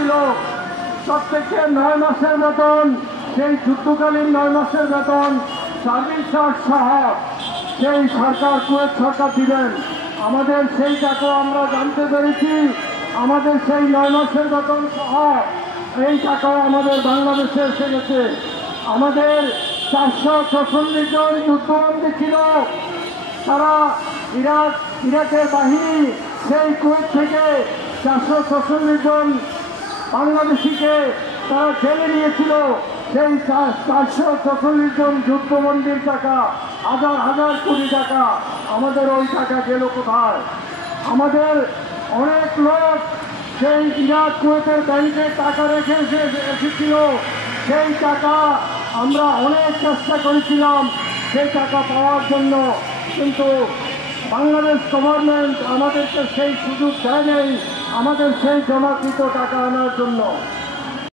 হয়েছিল প্রত্যেককে 9 মাসের বেতন, সেই যুদ্ধকালীন 9 মাসের বেতন সার্ভিস চার্জ সহ সেই সরকার, কুয়েত সরকার দিবেন। আমাদের সেই টাকা আমরা জানতে পেরেছি, আমাদের সেই 9 মাসের বেতন সহ এই টাকাও আমাদের বাংলাদেশে এসে গেছে। আমাদের 446 জন যুদ্ধবন্দী ছিল, তারা ইরাকের বাহিনী সেই কুয়েত থেকে 446 জন বাংলাদেশিকে তারা জেলে নিয়েছিল। সেই 446 জন যুদ্ধবন্দীর টাকা, হাজার হাজার কোটি টাকা, আমাদের ওই টাকা গেল কোথায়? আমাদের অনেক লোক সেই ইরাক কুয়েতের ব্যাংকে টাকা রেখে এসেছিল, সেই টাকা আমরা অনেক চেষ্টা করেছিলাম সেই টাকা পাওয়ার জন্য, কিন্তু বাংলাদেশ গভর্নমেন্ট আমাদেরকে সেই সুযোগ দেয়নি আমাদের সেই জমাকৃত টাকা আনার জন্য।